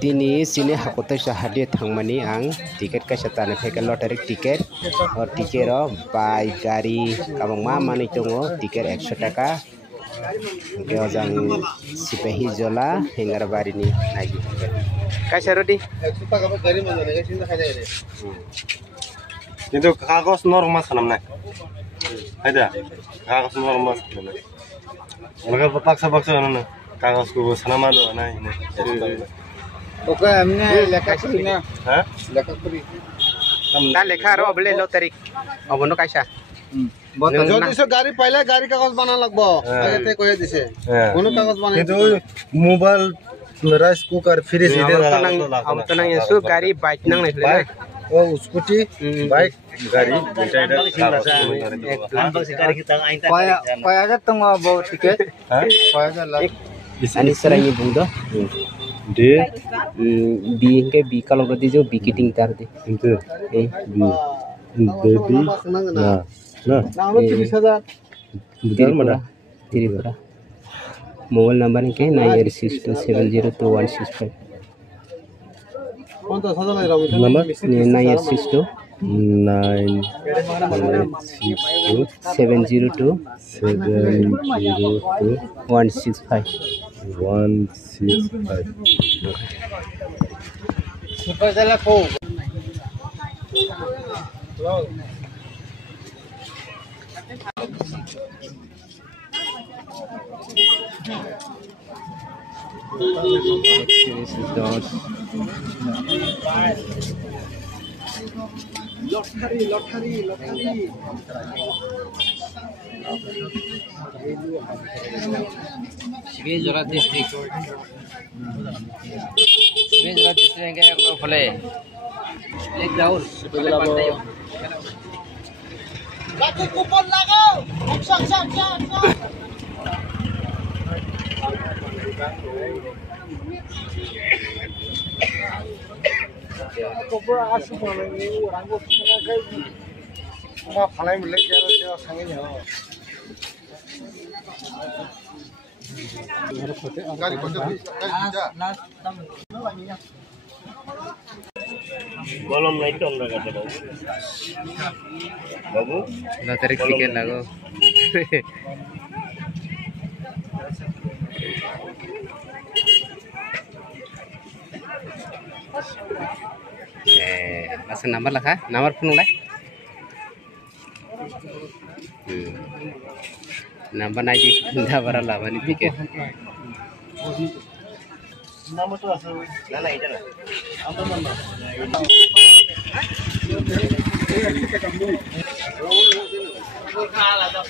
Tini sini hakotai sahade thangmani ang tiket ka satane pheka lottery tiket or tiket ro by gari kabang ma mani tongo tiket 100 taka geojang sipahi jola hengar bari ni nagi kaisa rodi 100 টাকা গাড়ি মানে নাকি চিন্তা খাই যায় রে কিন্তু কাগজ নরমাল খালাম না হায়দা কাগজ নরমাল খালাম না ওরা বাক্সা বাক্সা না কাগজ কো সানামা দো না ওকে এমনি লেখা করি না হ্যাঁ লেখা করি তা লেখা ro bele lottery obono kaisa যদি সব গাড়ি পাইলে গাড়ি কাগজ বানা লাগবো আগেতে কইয়া দিছে কোন কাগজ বানাই কিন্তু মোবাইল राइस कुकर फ्रिज इधर अब तो नहीं सो गाड़ी बाइक नंग नहीं बाइक ओ स्कूटी बाइक गाड़ी पाया जा तुम बहुत टिकट पाया जा ani serangi bung do de bi ke bi kalau berarti jo bi kiting tar de itu baby nah nah nama 30000 mana 3 mobile number K 9862702165 number lottery Sibejora district के फले एक round लाठी कूपन लगाओ Kopra asu mana ni orang ko kena kai ma phalai mile kya ra sange ni ho gari kote bolom naik to amra kate babu lottery ticket lago Masa nomor lah nomor pun lah nomor naik dah berapa lama nih tiket nomor tu asal nana itu lah apa nomor kalah dah